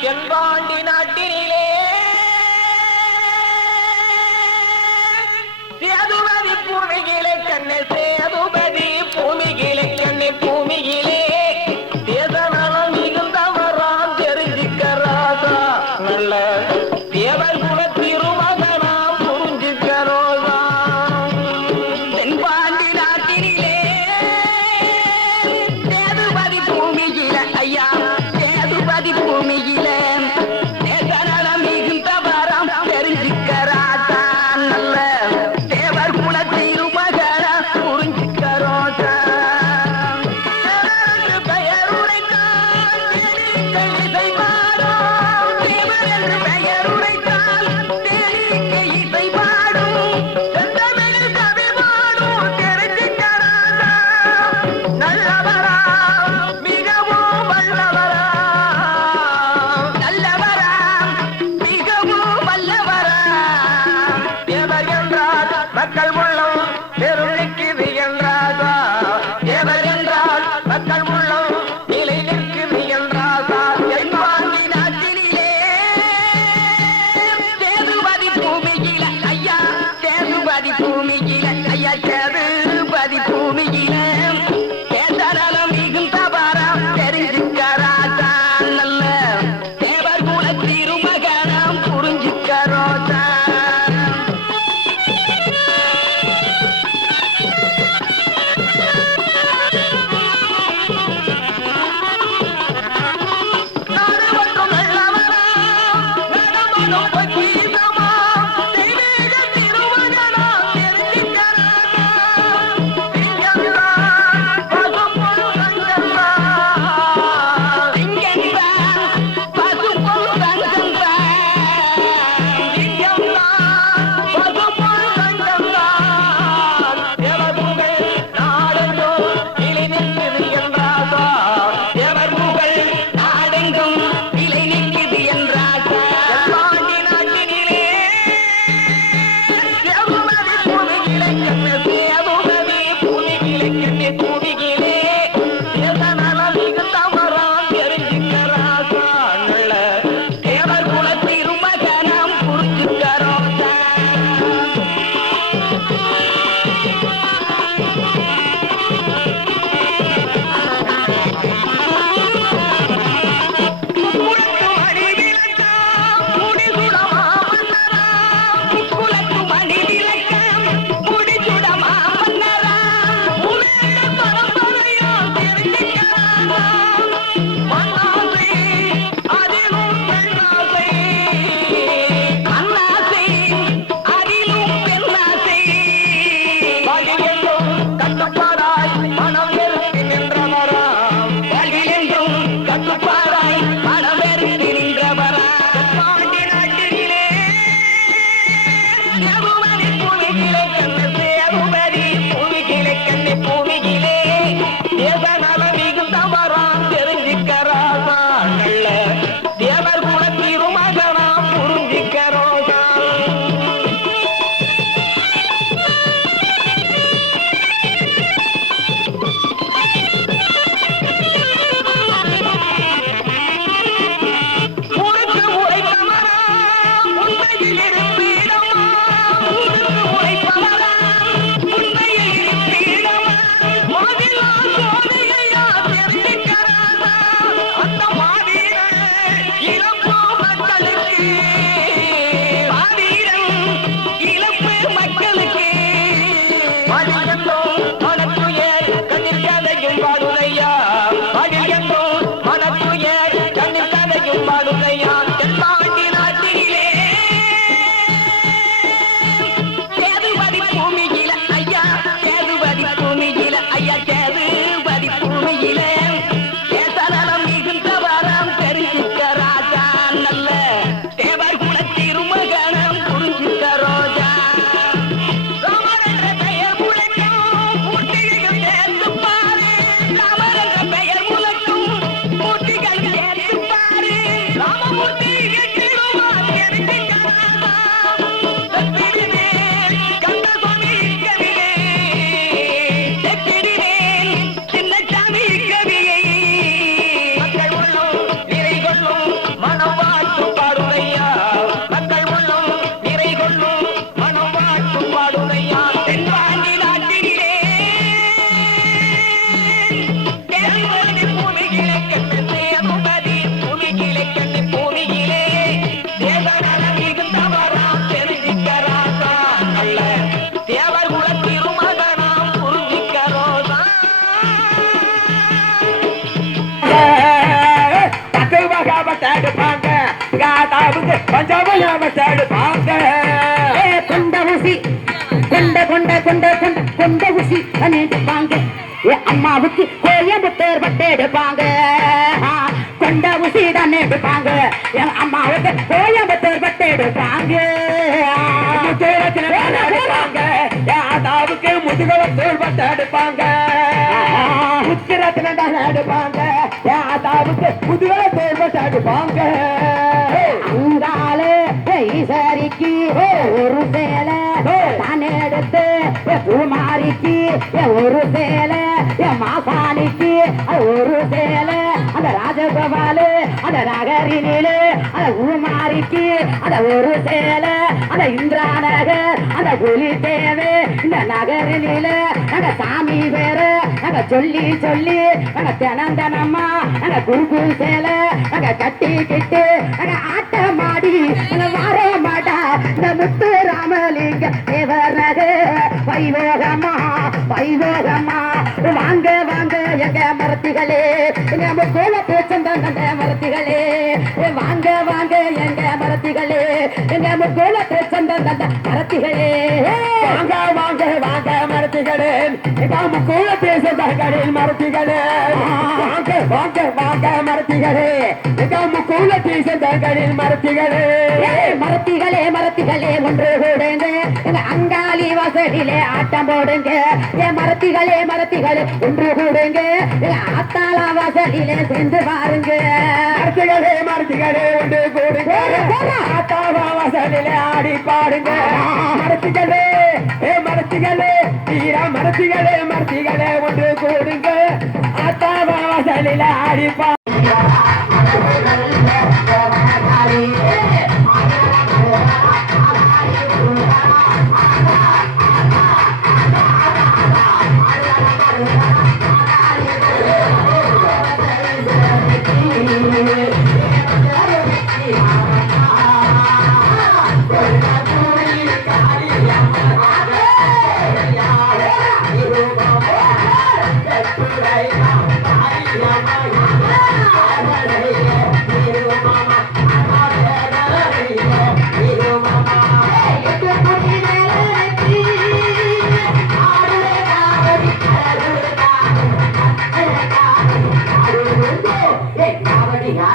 தென்பாண்டி நாட்டினிலே சேதுபதி பூமியிலே கண்ணே சேதுபதி பூமியிலே கண்ணே பூமியிலே தேசநலம் மிகுந்தவராம் தெரிஞ்சுக்க ராசா நல்ல தேவர் குல திருமகனாம் புரிஞ்சுக்க ரோசா தென்பாண்டி நாட்டினிலே சேதுபதி பூமியிலே ஐயா சேதுபதி பூமியிலே தேசநலம் எடுப்பாங்க காதாவுக்கு பஞ்சாபத்தை எடுப்பாங்க கொண்ட ஊசி கொண்ட கொண்ட கொண்ட கொண்ட கொண்ட ஊசி எடுப்பாங்க அம்மாவுக்கு கோயம்புத்தூர் பட்டு எடுப்பாங்க கொண்ட ஊசி தான் எடுப்பாங்க என் அம்மாவுக்கு கோயம்புத்தூர் பட்டு எடுப்பாங்க யாதாவுக்கு முதுகலத்தூர் பட்டு எடுப்பாங்க உத்திரத்தின எடுப்பாங்க யாதாவுக்கு முதுகலத்தூர் பட்டு எடுப்பாங்க அங்காலே ஈசரிக்கு ஒரு சேலை நான் எடுத்து பூமாரிக்கு ஒரு சேலை மாசாணிக்கு ஒரு சேலை அந்த ராஜகோபாலு அந்த நகரினிலே அந்த ஊமாரிக்கு அந்த ஒரு சேலை அந்த இந்திரா நகர் அந்த புலி தேவை இந்த நகரினிலே நாங்க சாமி பேரு நாங்க சொல்லி சொல்லி நாங்க தினந்தனம்மா நாங்க குறுக்கு சேலை நாங்க கட்டிக்கிட்டு நாங்க ஆட்டமாடி வார மாட்டா இந்த முத்து ராமலிங்க தேவரக வைவோகமா வைவோகமா வாங்க வாங்க எங்க மரத்திகளே எங்க கோல பேச்சந்த மரத்திகளே வாங்க வாங்க எங்க மரத்திகளே எங்க கோல பேச்சந்த மரத்திகளே வாங்க வாங்க வாங்க மரத்திகளே எங்க கோல பேசுகிற மரத்திகளே வாங்க வாங்க வாங்க மரத்திகளே எங்க கோல பேசுகிற மரத்திகளே மரத்திகளே மரத்திகளே ஒன்று கூடுங்க எங்க அங்காளி வசதியிலே ஆட்டம் போடுங்க என் மரத்திகளே மரத்திகளே ஒன்று கூடுங்க எங்க ஆத்தாள வசதியிலே சென்று பாருங்க மரத்திகளே மரத்திகளே ஒன்று கூடுங்க ஆத்தாள வசதியிலே ஆடி பாடுங்க மரத்திகளே மரத்திகளே தீரா மரத்திகளே மரத்திகளே ஒன்று கூடுங்க ஆத்தாள வசதியிலே ஆடி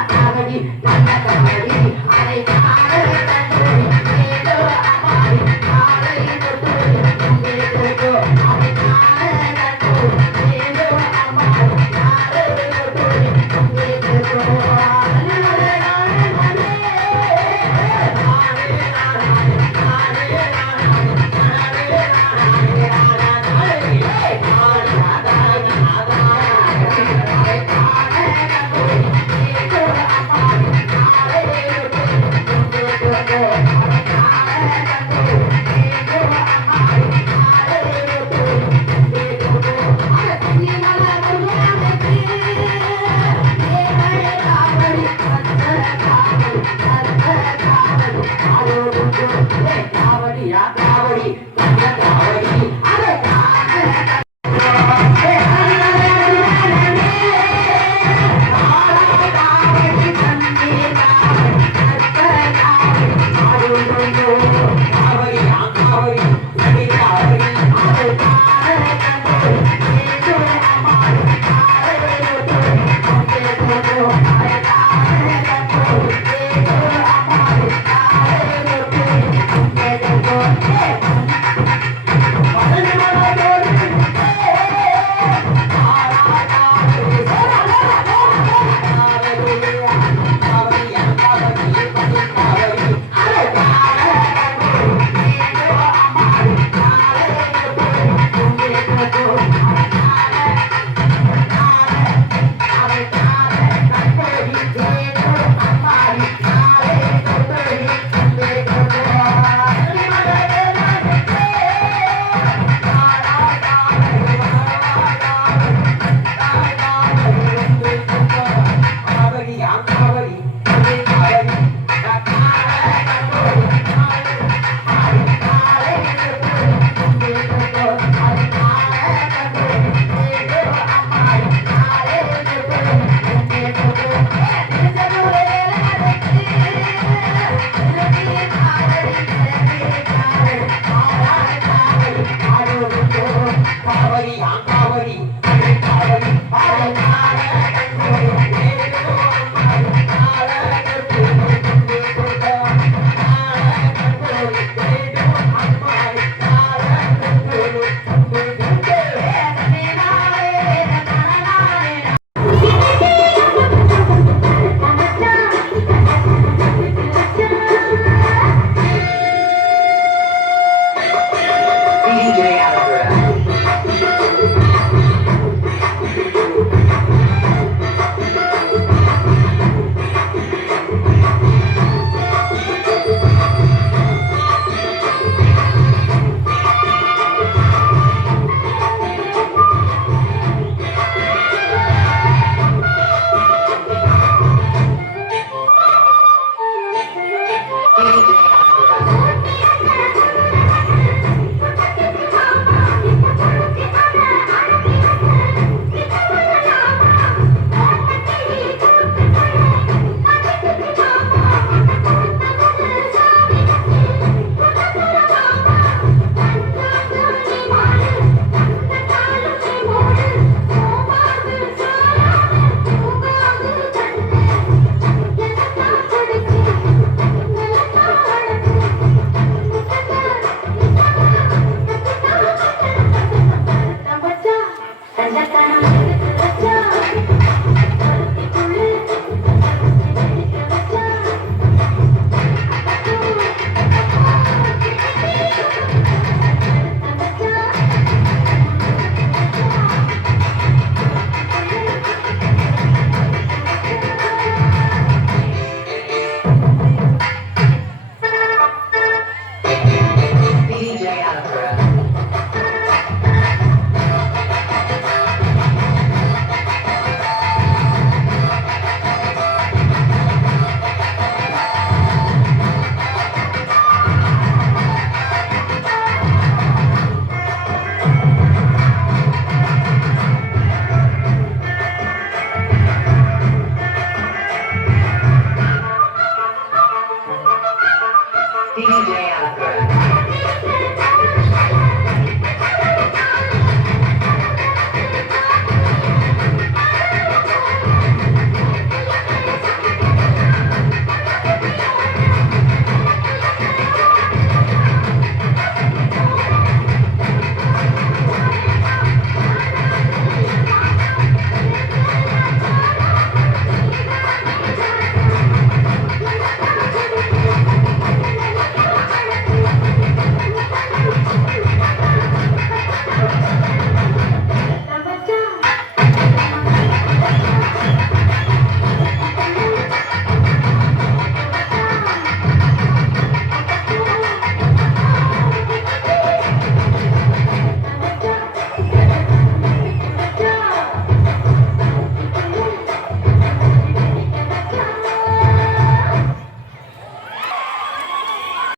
காவடி